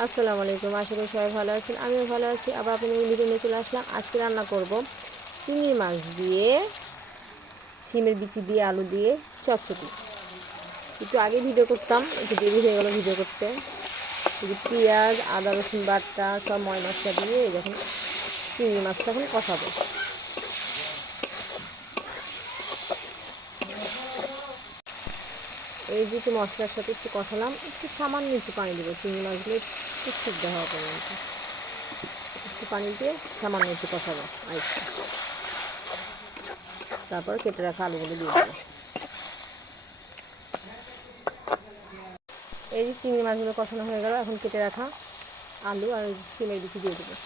আসসালামু আলাইকুম, আশা করি সবাই ভালো আছেন। আমিও ভালো আছি। আবার আপনাদের ভিডিও নিয়ে চলে আসলাম। আজকে রান্না করব চিংড়ি মাছ দিয়ে, সিমের বিচি দিয়ে, আলু দিয়ে চটচটি। একটু আগে ভিডিও করতাম, একটু দেরি হয়ে গেল ভিডিও করতে। একটু পেঁয়াজ, আদা, রসুন বাটা সব মশলা দিয়ে যখন চিংড়ি মাছটা এখন কষাবো। এই যে একটু মশলার সাথে একটু কষালাম, একটু সামান্য একটু পানি দেবো চিংড়ি মাছগুলো একটু সিদ্ধ হওয়া পর্যন্ত। একটু পানি দিয়ে সামান্য একটু কষাবো আর তারপর কেটে রাখা আলুগুলো দিয়ে দেবো। এই যে চিংড়ি মাছগুলো কষানো হয়ে গেল, এখন কেটে রাখা আলু আর সিমের বিচি দিয়ে দেবো।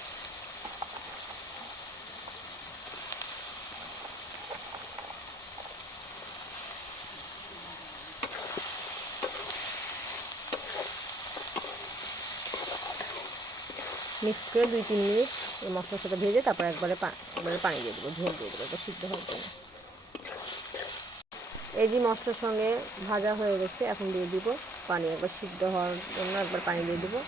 মিক্স করে 2-3 মিনিট এই মশলার সাথে ভেজে তারপর একবারে পানি দিয়ে দেবো, ঝোল দিয়ে দেবো, এটা সিদ্ধ হওয়ার জন্য। এই যে মশলার সঙ্গে ভাজা হয়ে গেছে, এখন দিয়ে দিব পানি, একবার সিদ্ধ হওয়ার জন্য একবার পানি দিয়ে দেবো।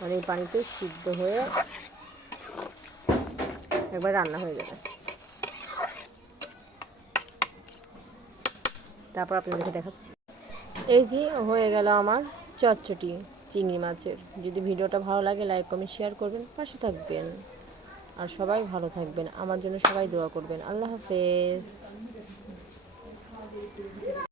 মানে এই পানিতে সিদ্ধ হয়ে একবার রান্না হয়ে যাবে। তারপর আপনাদেরকে দেখাচ্ছি। এই যে হয়ে গেল আমার চটচটি চিংড়ি মাছের। যদি ভিডিওটা ভালো লাগে লাইক কমেন্ট শেয়ার করবেন, পাশে থাকবেন। আর সবাই ভালো থাকবেন, আমার জন্য সবাই দোয়া করবেন। আল্লাহ হাফেজ।